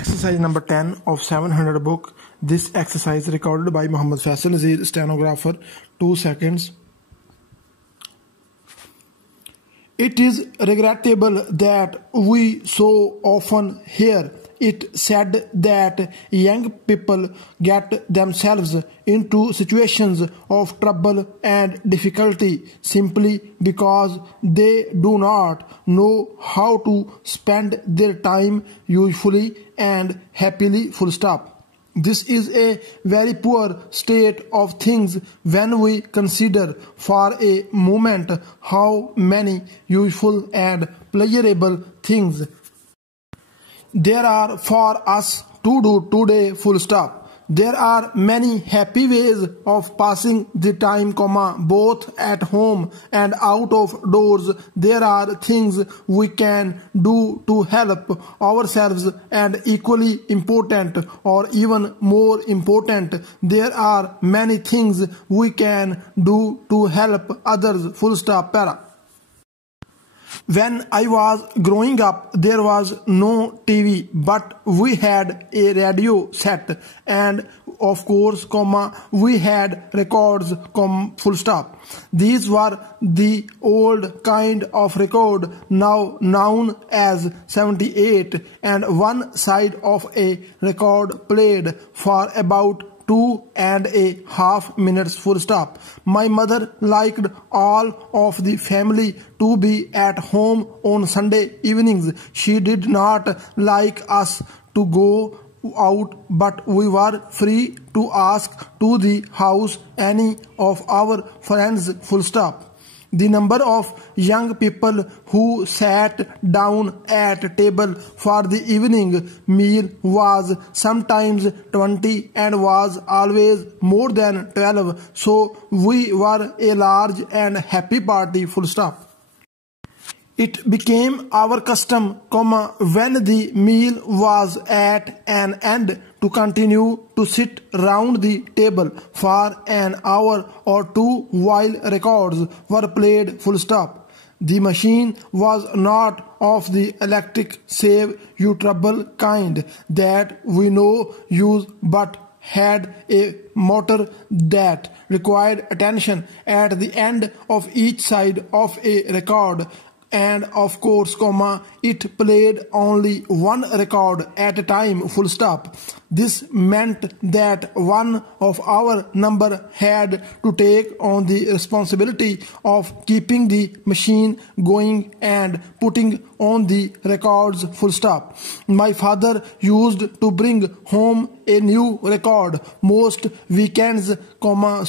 Exercise number 10 of 700 book. This exercise recorded by Muhammad Faisal Nazir, stenographer. 2 seconds. It is regrettable that we so often hear it said that young people get themselves into situations of trouble and difficulty simply because they do not know how to spend their time usefully and happily. Full stop. This is a very poor state of things when we consider for a moment how many useful and pleasurable things there are for us to do today. Full stop. There are many happy ways of passing the time, both at home and out of doors. There are things we can do to help ourselves, and equally important or even more important, there are many things we can do to help others. Full stop. Para. When I was growing up, there was no TV, but we had a radio set, and of course, we had records, full stop. These were the old kind of record now known as 78, and one side of a record played for about 2.5 minutes. Full stop. My mother liked all of the family to be at home on Sunday evenings. She did not like us to go out, but we were free to ask to the house any of our friends. Full stop. The number of young people who sat down at table for the evening meal was sometimes 20 and was always more than 12. So we were a large and happy party. Full stop. It became our custom, when the meal was at an end, to continue to sit round the table for an hour or two while records were played. Full stop. The machine was not of the electric save you trouble kind that we know use, but had a motor that required attention at the end of each side of a record. And of course, it played only one record at a time. Full stop. This meant that one of our number had to take on the responsibility of keeping the machine going and putting on the records. Full stop. My father used to bring home a new record most weekends,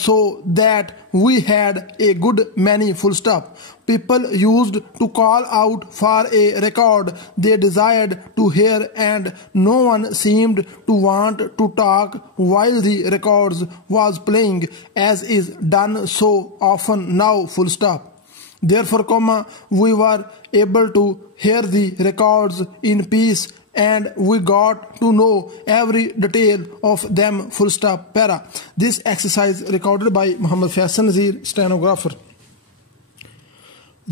so that we had a good many. Full stop. People used to call out for a record they desired to hear, and no one seemed to want to talk while the records was playing, as is done so often now. Full stop. Therefore, we were able to hear the records in peace, and we got to know every detail of them. Full stop. Para. This exercise recorded by Muhammad Faisal Nazir, stenographer.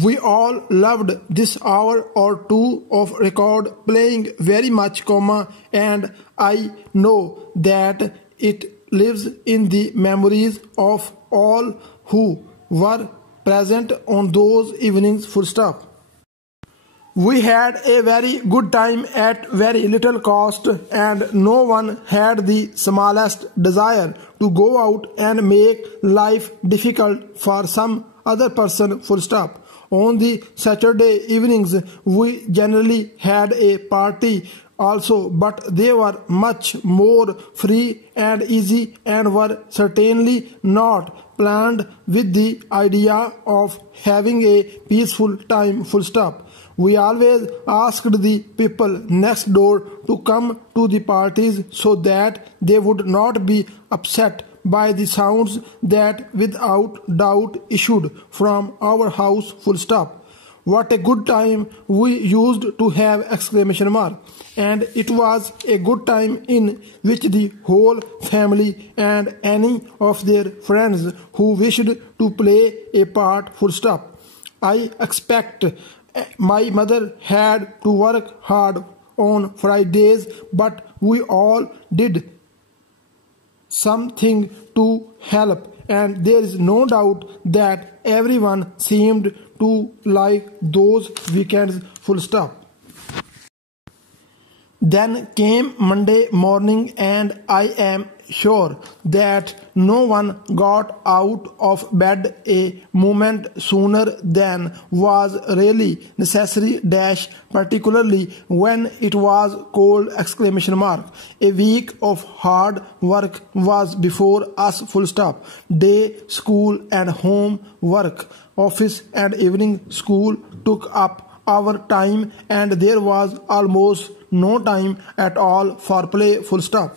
We all loved this hour or two of record playing very much, and I know that it lives in the memories of all who were present on those evenings. Full stop. We had a very good time at very little cost, and no one had the smallest desire to go out and make life difficult for some other person. Full stop. On the Saturday evenings, we generally had a party also, but they were much more free and easy, and were certainly not planned with the idea of having a peaceful time. Full stop. We always asked the people next door to come to the parties so that they would not be upset by the sounds that without doubt issued from our house. Full stop. What a good time we used to have! Exclamation mark. And it was a good time in which the whole family and any of their friends who wished to play a part. Full stop. I expect my mother had to work hard on Fridays, but we all did something to help, and there is no doubt that everyone seemed to like those weekends. Full stop. Then came Monday morning, and I am sure that no one got out of bed a moment sooner than was really necessary, particularly when it was cold! A week of hard work was before us. Full stop. Day, school and home work, office and evening school took up our time, and there was almost no time at all for play. Full stop.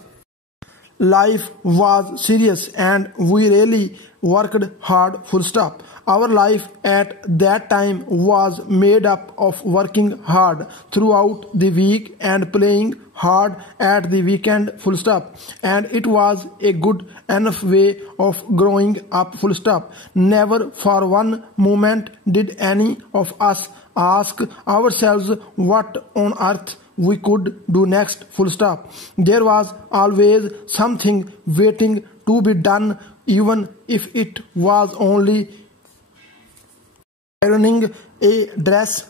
Life was serious and we really worked hard. Full stop. Our life at that time was made up of working hard throughout the week and playing hard at the weekend. Full stop. And it was a good enough way of growing up. Full stop. Never for one moment did any of us ask ourselves what on earth we could do next. Full stop. There was always something waiting to be done, even if it was only ironing a dress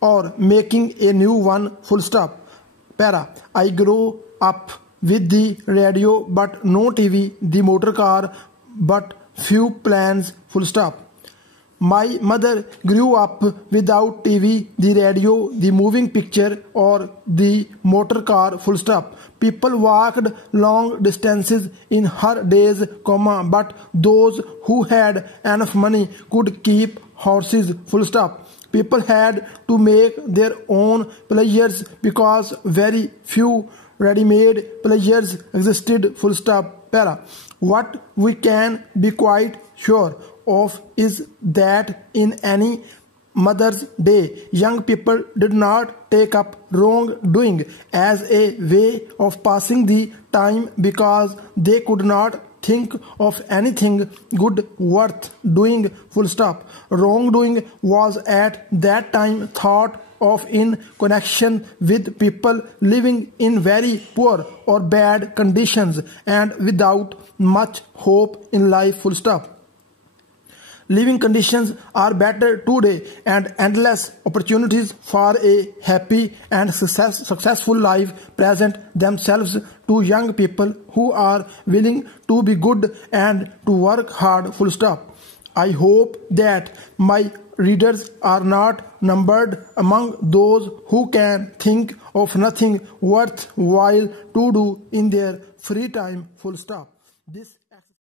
or making a new one. Full stop. Para. I grew up with the radio but no TV, the motor car but few plans. Full stop. My mother grew up without TV, the radio, the moving picture or the motor car. Full stop. People walked long distances in her days, but those who had enough money could keep horses. Full stop. People had to make their own pleasures because very few ready-made pleasures existed. Full stop. Para. What we can be quite sure of is that in any Mother's Day, young people did not take up wrongdoing as a way of passing the time because they could not think of anything good worth doing. Full stop. Wrongdoing was at that time thought of in connection with people living in very poor or bad conditions and without much hope in life. Full stop. Living conditions are better today and endless opportunities for a happy and successful life present themselves to young people who are willing to be good and to work hard. Full stop. I hope that my readers are not numbered among those who can think of nothing worthwhile to do in their free time. Full stop. This